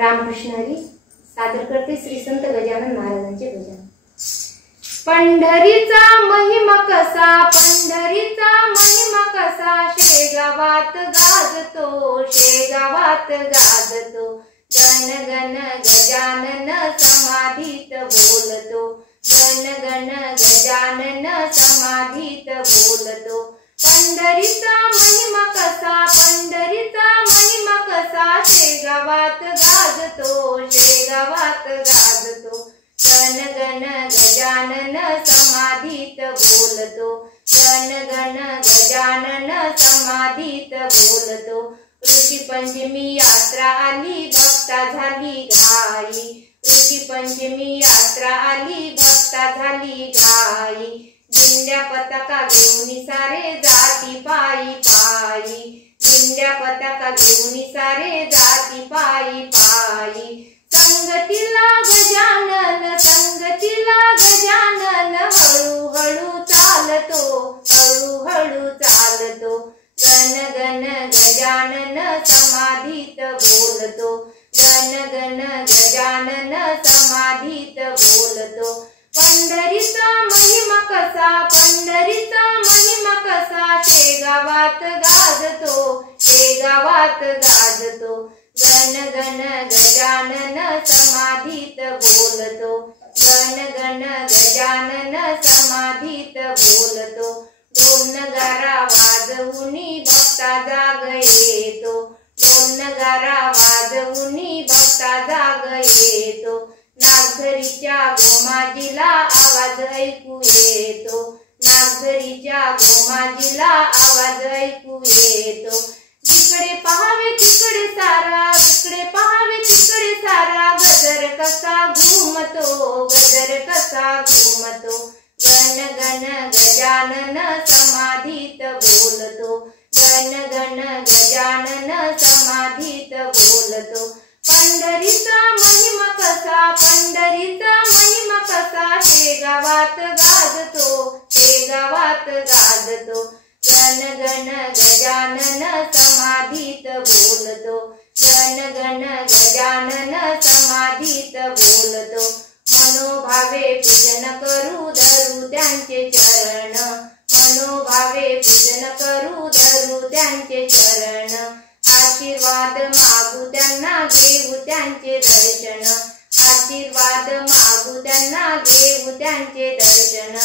रामकृष्ण हरी सादर करते श्री संत गजानन महाराजांचे भजन। पंढरीचा महिमा कसा, पंढरीचा महिमा कसा, शेगावात गाजतो, शेगावात गाजतो। गण गण गजानन समाधीत बोलतो, गण गण गजानन समाधीत बोलतो। पंढरीचा महिमा कसा, पंढरीचा महिमा कसा, शेगावात गाजतो, शेगावात गाजतो। गण गण गजानन समाधीत बोलतो, गण गण गजानन समाधीत बोलतो। ऋषी पंचमी यात्रा आली, भक्ता झाली घाई, ऋषी पंचमी यात्रा आली, भक्ता झाली घाई। दिंड्या पताका घेऊन सारे जाती पायी पायी, दिंड्या पताका घेऊन सारे जाती पायी पायी। संगतीला गजानन, संगतीला गजानन, हळू हळू चालतो, हळू हळू चालतो। गण गण गजानन समाधीत बोलतो, गण गण गजानन समाधीत बोलतो। पंढरीचा महिमा कसा, पंढरीचा महिमा कसा, शेगावात गाजतो, शेगावात गाजतो। गण गण गजानन समाधीत बोलतो, गण गण गजानन समाधीत बोलतो। ढोल नगारा वाजवूनी भक्ता जाग येतो, ढोल नगारा वाजवूनी भक्ता जाग येतो। नागझरीच्या गोमाजीला आवाज ऐकू येतो, नागझरीच्या गोमाजीला आवाज ऐकू येतो। जिकडे पहावे तिकडे सारा, तिकडे पहावे तिकडे सारा, गजर कसा घुमतो, गजर कसा घुमतो। गण गण गजानन समाधीत बोलतो, गण गण गजानन समाधीत बोलतो। पंढरीचा महिमा कसा, पंढरीचा महिमा कसा, शेगावात गाजतो, शेगावात गाजतो। गण गण गजानन समाधीत बोलतो, गण गण गजानन समाधीत बोलतो। मनोभावे पूजन करू धरू त्यांचे चरण, मनोभावे पूजन करू धरू त्यांचे चरण। आशीर्वाद मागू त्यांना घेऊ त्यांचे दर्शन, आशीर्वाद मागू त्यांना घेऊ त्यांचे दर्शन।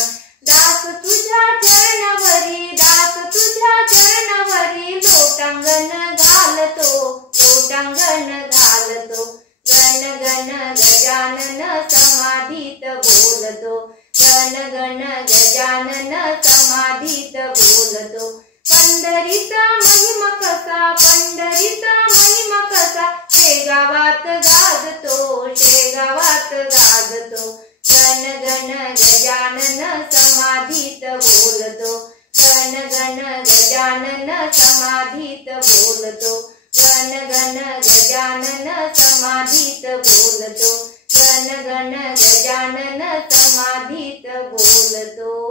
दास तुझ्या चरणावरी, दास तुझ्या चरणावरी, लोटांगण घालतो, लोटांगण घालतो। गण गण गजानन समाधीत बोलतो, गण गण गजानन समाधीत बोलतो। पंढरीचा महिमा कसा, पंढरीचा महिमा कसा, शेगावात गाजतो, शेगावात गाजतो। गण गण गजानन समाधीत बोलतो, गण गण गजानन समाधीत बोलतो। गण गण गजानन समाधीत बोलतो, गण गण गजानन समाधीत बोलतो।